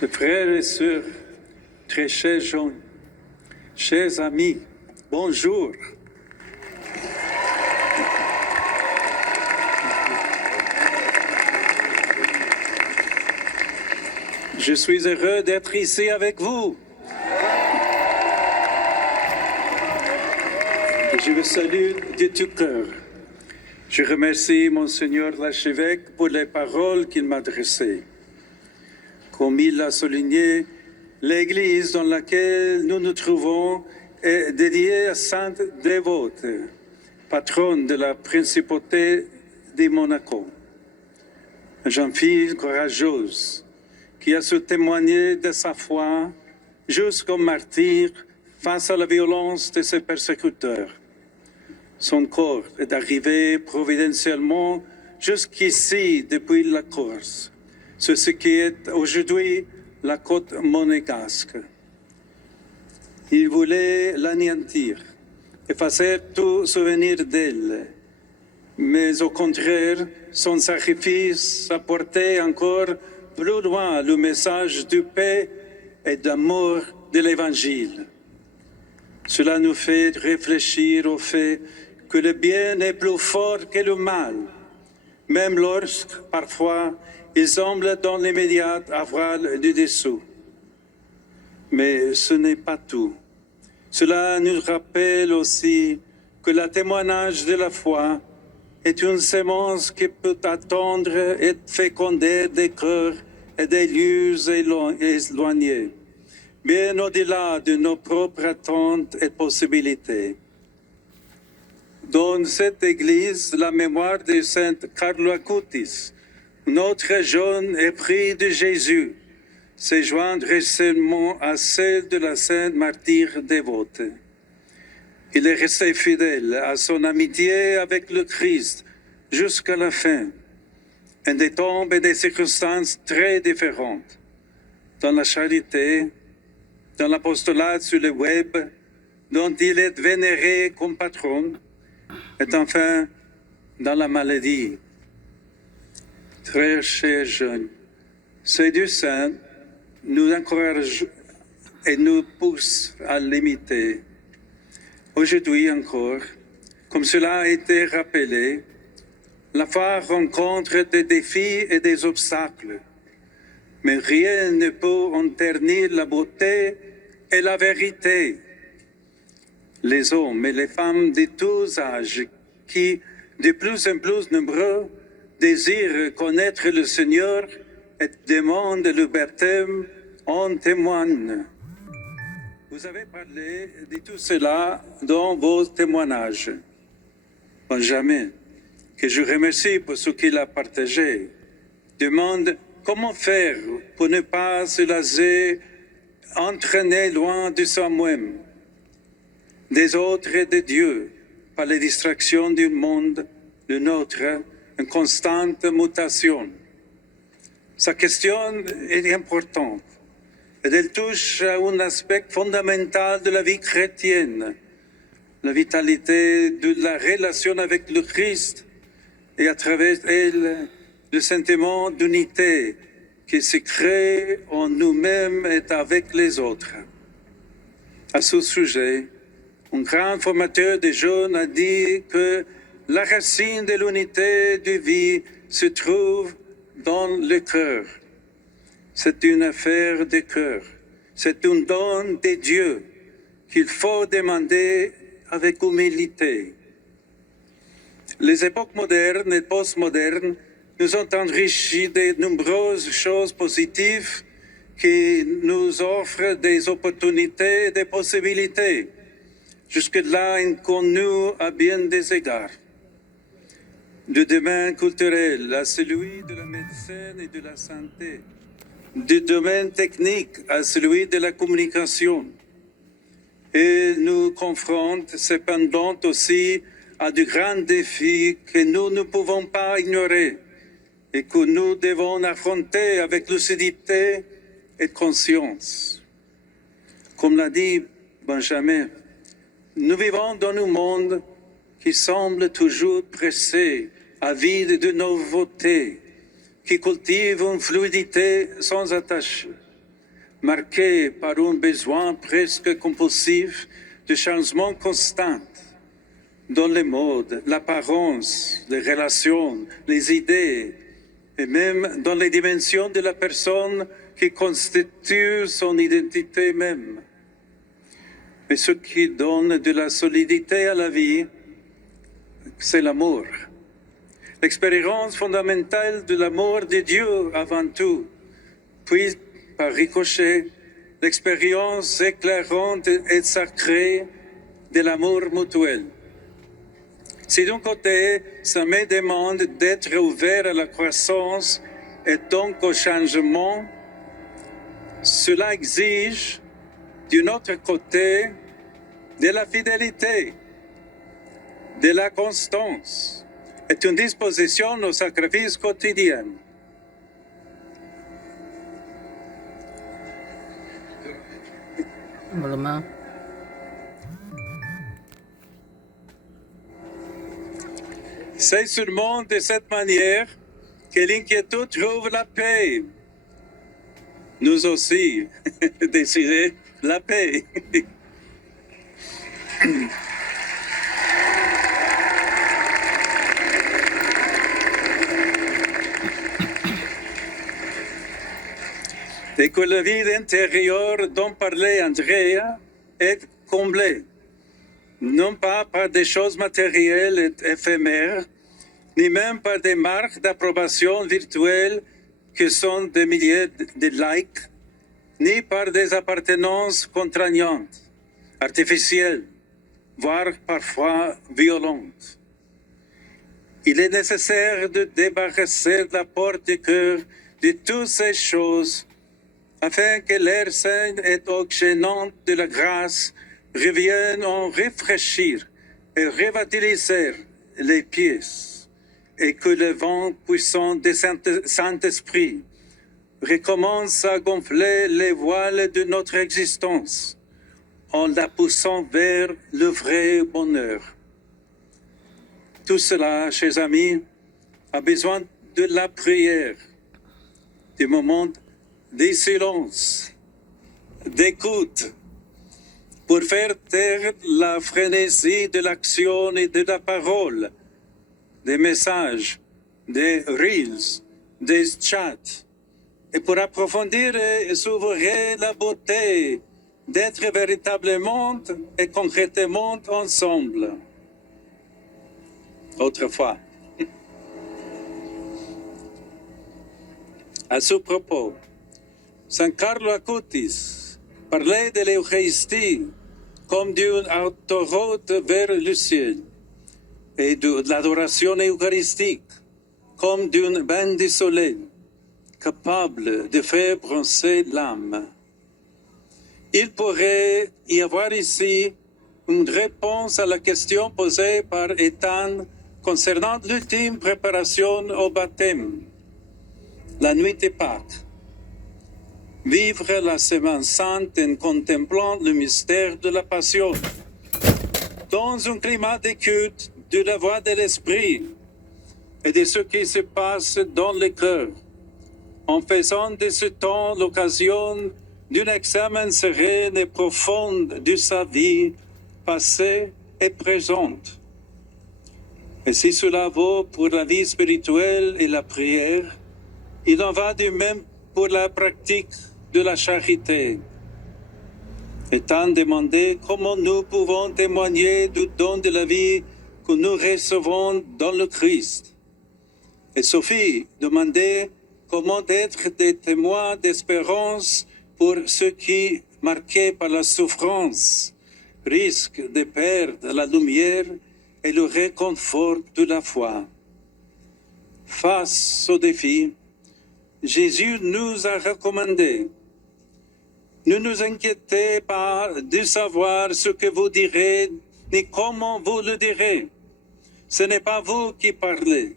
Chers frères et sœurs, très chers gens, chers amis, bonjour. Je suis heureux d'être ici avec vous. Je vous salue de tout cœur. Je remercie Monseigneur l'archevêque pour les paroles qu'il m'a adressées. Comme il l'a souligné, l'Église dans laquelle nous nous trouvons est dédiée à Sainte Dévote, patronne de la principauté de Monaco. Une jeune fille courageuse qui a su témoigner de sa foi jusqu'au martyr face à la violence de ses persécuteurs. Son corps est arrivé providentiellement jusqu'ici depuis la Corse, sur ce qui est aujourd'hui la côte monégasque. Il voulait l'anéantir, effacer tout souvenir d'elle, mais au contraire, son sacrifice apportait encore plus loin le message de paix et d'amour de l'Évangile. Cela nous fait réfléchir au fait que le bien est plus fort que le mal, même lorsque, parfois, il semble dans l'immédiat avoir du dessous. Mais ce n'est pas tout. Cela nous rappelle aussi que le témoignage de la foi est une sémence qui peut attendre et féconder des cœurs et des lieux éloignés, bien au-delà de nos propres attentes et possibilités. Dans cette église, la mémoire de Saint Carlo Acutis, notre jeune épris de Jésus, se joint récemment à celle de la Sainte Martyre dévote. Il est resté fidèle à son amitié avec le Christ jusqu'à la fin, en des temps et des circonstances très différentes, dans la charité, dans l'apostolat sur le web, dont il est vénéré comme patron, et enfin dans la maladie. Très chers jeunes, ces deux saints nous encouragent et nous poussent à l'imiter. Aujourd'hui encore, comme cela a été rappelé, la foi rencontre des défis et des obstacles, mais rien ne peut en ternir la beauté et la vérité. Les hommes et les femmes de tous âges qui, de plus en plus nombreux, désirent connaître le Seigneur et demandent le baptême en témoignent. Vous avez parlé de tout cela dans vos témoignages. Benjamin, que je remercie pour ce qu'il a partagé, demande comment faire pour ne pas se laisser entraîner loin de soi-même, des autres et de Dieu, par les distractions du monde, le nôtre, en constante mutation. Sa question est importante et elle touche à un aspect fondamental de la vie chrétienne, la vitalité de la relation avec le Christ et à travers elle le sentiment d'unité qui se crée en nous-mêmes et avec les autres. À ce sujet, un grand formateur des jeunes a dit que la racine de l'unité de vie se trouve dans le cœur. C'est une affaire de cœur. C'est un don de Dieu qu'il faut demander avec humilité. Les époques modernes et postmodernes nous ont enrichi de nombreuses choses positives qui nous offrent des opportunités et des possibilités, jusque-là inconnues à bien des égards. Du domaine culturel à celui de la médecine et de la santé, du domaine technique à celui de la communication. Et nous confronte cependant aussi à de grands défis que nous ne pouvons pas ignorer et que nous devons affronter avec lucidité et conscience. Comme l'a dit Benjamin, nous vivons dans un monde qui semble toujours pressé, avide de nouveautés, qui cultive une fluidité sans attache, marquée par un besoin presque compulsif de changement constant dans les modes, l'apparence, les relations, les idées, et même dans les dimensions de la personne qui constitue son identité même. Mais ce qui donne de la solidité à la vie, c'est l'amour. L'expérience fondamentale de l'amour de Dieu avant tout, puis par ricochet, l'expérience éclairante et sacrée de l'amour mutuel. Si d'un côté, ça me demande d'être ouvert à la croissance et donc au changement, cela exige, d'un autre côté, de la fidélité, de la constance et une disposition au sacrifice quotidien. Malama. C'est sûrement de cette manière que l'inquiétude trouve la paix. Nous aussi, désirons la paix. Et que le vide intérieur dont parlait Andrea est comblé, non pas par des choses matérielles et éphémères, ni même par des marques d'approbation virtuelles que sont des milliers de likes, ni par des appartenances contraignantes, artificielles, voire parfois violentes. Il est nécessaire de débarrasser la porte du cœur de toutes ces choses afin que l'air sain et oxygénant de la grâce revienne en rafraîchir et revitaliser les pièces, et que le vent puissant du Saint-Esprit recommence à gonfler les voiles de notre existence en la poussant vers le vrai bonheur. Tout cela, chers amis, a besoin de la prière, des moments de silence, d'écoute, pour faire taire la frénésie de l'action et de la parole, des messages, des reels, des chats, et pour approfondir et s'ouvrir la beauté d'être véritablement et concrètement ensemble. Autrefois. À ce propos, Saint Carlo Acutis parlait de l'Eucharistie comme d'une autoroute vers le ciel et de l'adoration eucharistique comme d'une bain de soleil capable de faire bronzer l'âme. Il pourrait y avoir ici une réponse à la question posée par Ethan concernant l'ultime préparation au baptême, la nuit de Pâques. Vivre la Semaine Sainte en contemplant le mystère de la Passion, dans un climat d'écoute de la voix de l'Esprit et de ce qui se passe dans le cœur, en faisant de ce temps l'occasion d'un examen serein et profond de sa vie passée et présente. Et si cela vaut pour la vie spirituelle et la prière, il en va de même pour la pratique de la charité. Étant demandé comment nous pouvons témoigner du don de la vie que nous recevons dans le Christ. Et Sophie demandait comment être des témoins d'espérance pour ceux qui, marqués par la souffrance, risquent de perdre la lumière et le réconfort de la foi. Face au défi, Jésus nous a recommandé: ne nous inquiétez pas de savoir ce que vous direz, ni comment vous le direz. Ce n'est pas vous qui parlez,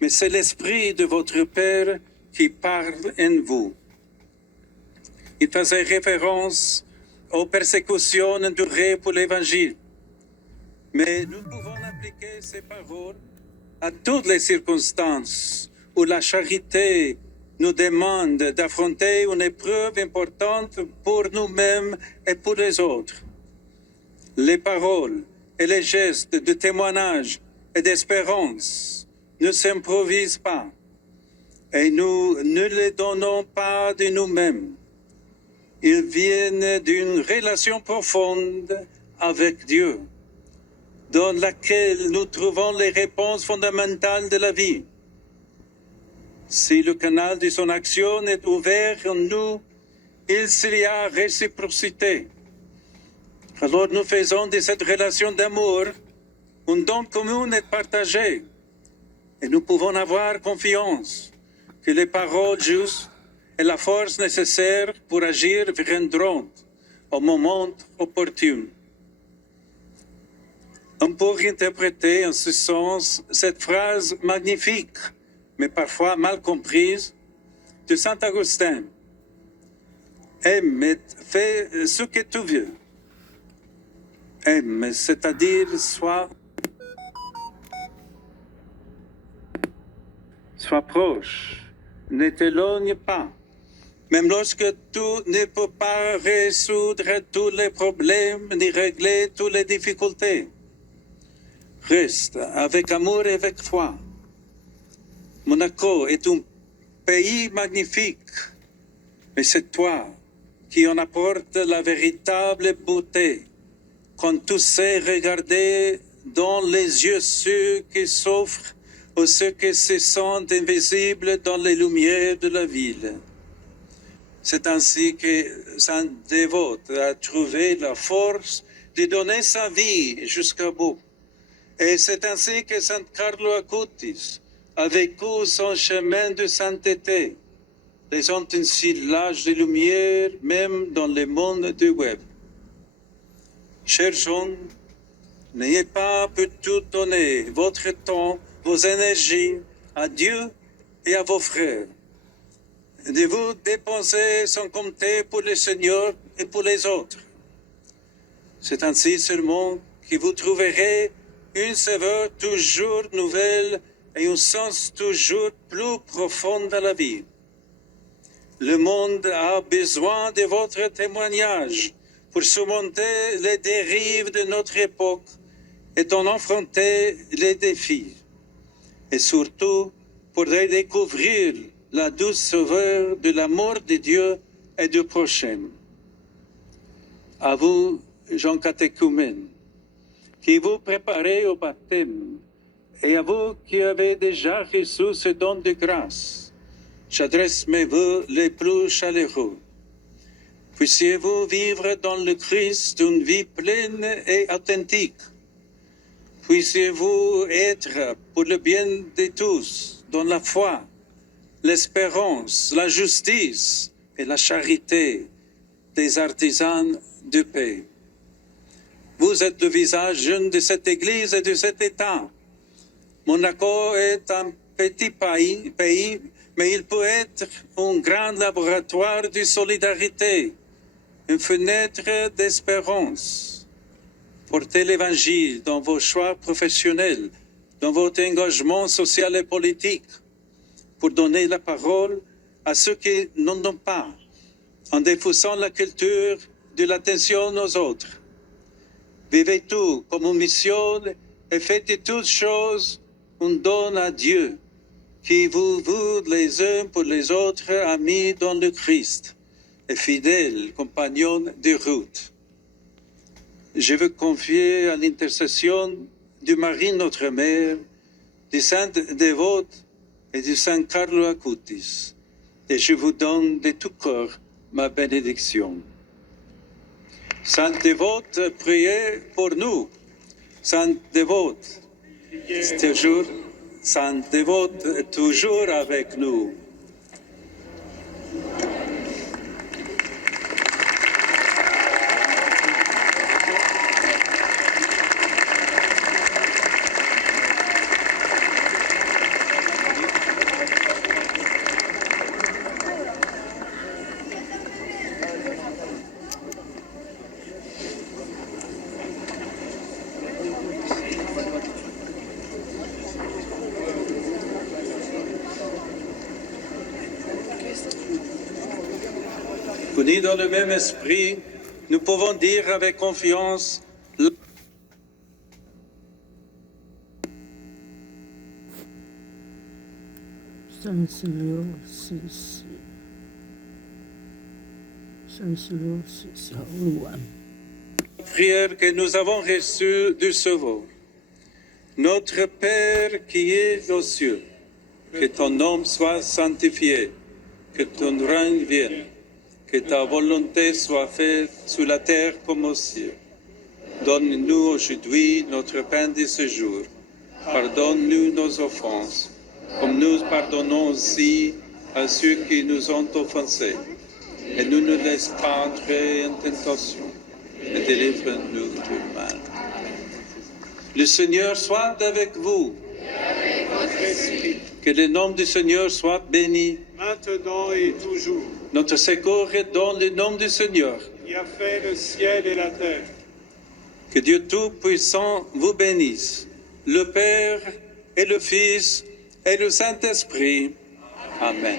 mais c'est l'Esprit de votre Père qui parle en vous. Il faisait référence aux persécutions endurées pour l'Évangile. Mais nous pouvons appliquer ces paroles à toutes les circonstances où la charité nous demande d'affronter une épreuve importante pour nous-mêmes et pour les autres. Les paroles et les gestes de témoignage et d'espérance ne s'improvisent pas et nous ne les donnons pas de nous-mêmes. Ils viennent d'une relation profonde avec Dieu, dans laquelle nous trouvons les réponses fondamentales de la vie. Si le canal de son action est ouvert en nous, il y a réciprocité. Alors nous faisons de cette relation d'amour un don commun et partagé. Et nous pouvons avoir confiance que les paroles justes et la force nécessaire pour agir viendront au moment opportun. On peut interpréter en ce sens cette phrase magnifique, mais parfois mal comprise, de Saint Augustin. Aime et fais ce que tu veux. Aime, c'est-à-dire sois proche, ne t'éloigne pas. Même lorsque tu ne peux pas résoudre tous les problèmes ni régler toutes les difficultés. Reste avec amour et avec foi. Monaco est un pays magnifique, mais c'est toi qui en apporte la véritable beauté. Quand tu sais regarder dans les yeux ceux qui souffrent ou ceux qui se sentent invisibles dans les lumières de la ville. C'est ainsi que Saint Dévote a trouvé la force de donner sa vie jusqu'au bout. Et c'est ainsi que Saint Carlo Acutis a vécu son chemin de sainteté, laissant ainsi l'âge de lumière même dans le monde du web. Chers jeunes, n'ayez pas plutôt donné votre temps, vos énergies à Dieu et à vos frères. De vous dépenser sans compter pour le Seigneur et pour les autres. C'est ainsi seulement que vous trouverez une saveur toujours nouvelle et un sens toujours plus profond dans la vie. Le monde a besoin de votre témoignage pour surmonter les dérives de notre époque et en affronter les défis. Et surtout, pour redécouvrir la douce saveur de l'amour de Dieu et du prochain. À vous, Jean catéchumène, qui vous préparez au baptême, et à vous qui avez déjà reçu ce don de grâce, j'adresse mes vœux les plus chaleureux. Puissiez-vous vivre dans le Christ une vie pleine et authentique. Puissiez-vous être pour le bien de tous dans la foi, l'espérance, la justice et la charité des artisans de paix. Vous êtes le visage jeune de cette Église et de cet État. Monaco est un petit pays, mais il peut être un grand laboratoire de solidarité, une fenêtre d'espérance. Portez l'Évangile dans vos choix professionnels, dans votre engagement social et politique, pour donner la parole à ceux qui n'en ont pas, en diffusant la culture de l'attention aux autres. Vivez tout comme une mission et faites de toutes choses un don à Dieu, qui vous voue les uns pour les autres amis dans le Christ et fidèles compagnons de route. Je veux confier à l'intercession de Marie notre Mère, de Sainte Dévote et de Saint Carlo Acutis, et je vous donne de tout cœur ma bénédiction. Sainte Dévote, priez pour nous. Sainte Dévote, toujours, Sainte Dévote, toujours avec nous. Unis dans le même esprit, nous pouvons dire avec confiance la prière que nous avons reçue du Sauveur. Notre Père qui es aux cieux, que ton nom soit sanctifié, que ton règne vienne, que ta volonté soit faite sur la terre comme au ciel. Donne-nous aujourd'hui notre pain de ce jour. Pardonne-nous nos offenses, comme nous pardonnons aussi à ceux qui nous ont offensés. Et ne nous laisse pas entrer en tentation, et délivre-nous du mal. Le Seigneur soit avec vous. Que le nom du Seigneur soit béni. Maintenant et toujours. Notre secours est dans le nom du Seigneur. Qui a fait le ciel et la terre. Que Dieu Tout-Puissant vous bénisse, le Père et le Fils et le Saint-Esprit. Amen.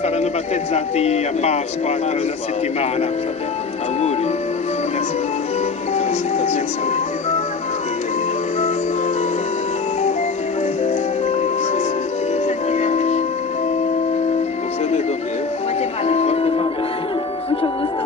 Saranno battezzati a Pasqua tra una settimana. Auguri. ¿Usted de dónde es? Guatemala. Guatemala. Mucho gusto.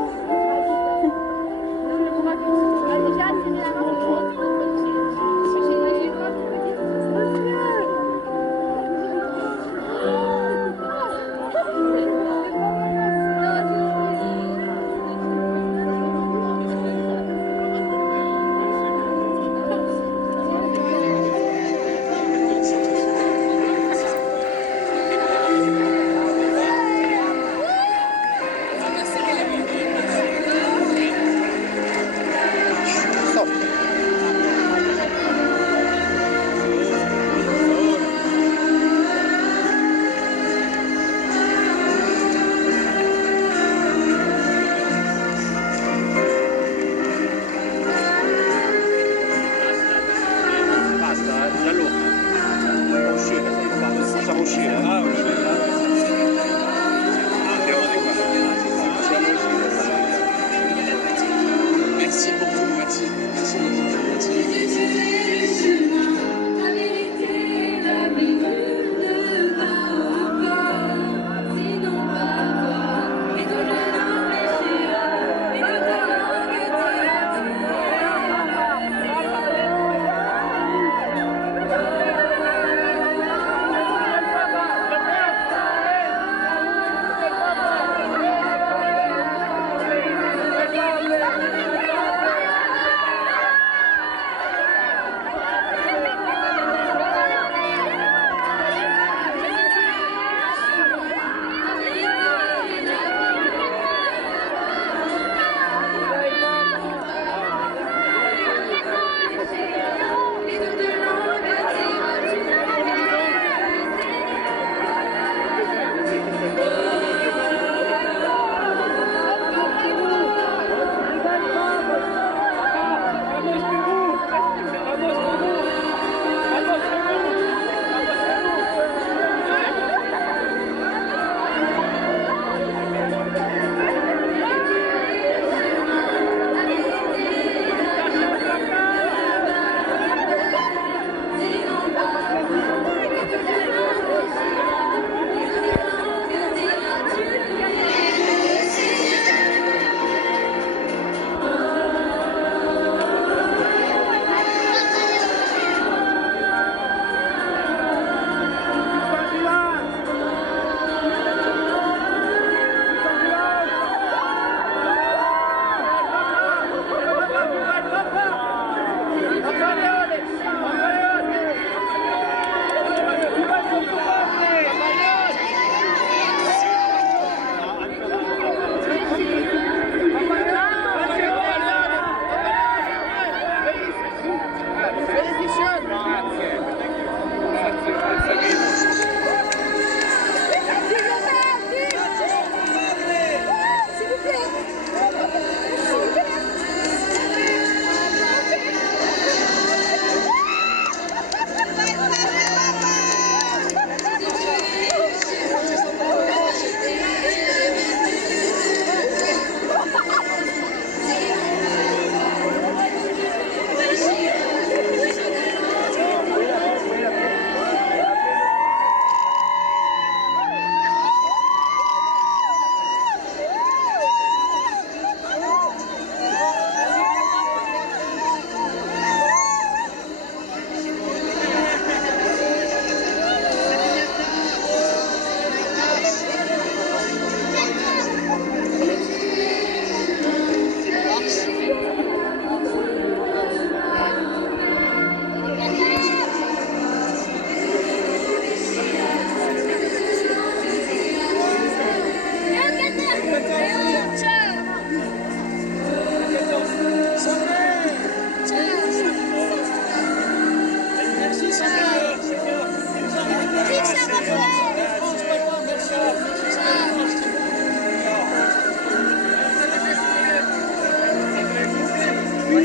God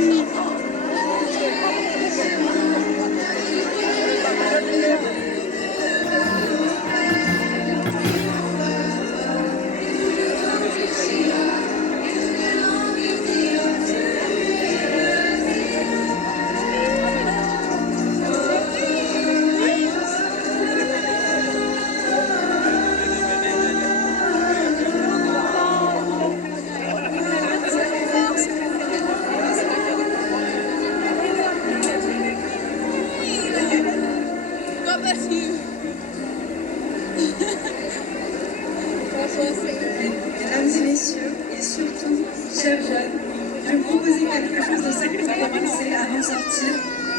bless you. Mesdames et messieurs, et surtout, chers jeunes, je vais vous proposer quelque chose de simple pour commencer avant de sortir.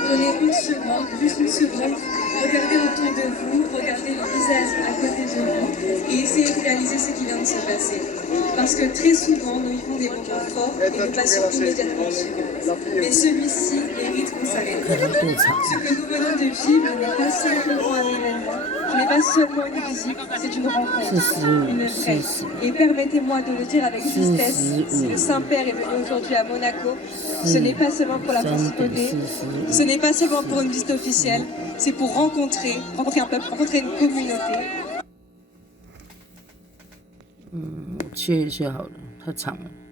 Prenez une seconde, juste une seconde, regardez autour de vous, regardez le visage à côté de vous et essayez de réaliser ce qui vient de se passer. Parce que très souvent, nous vivons des moments forts et nous passons immédiatement dessus. Mais celui-ci mérite qu'on s'arrête. Ce que nous venons de vivre n'est pas simplement un événement, ce n'est pas seulement une visite, c'est une rencontre, une vraie. Et permettez-moi de le dire avec justesse, si le Saint-Père est venu aujourd'hui à Monaco, ce n'est pas seulement pour la principauté, ce n'est pas seulement pour une visite officielle, c'est pour rencontrer un peuple, rencontrer une communauté. 我切一下好了，太长了。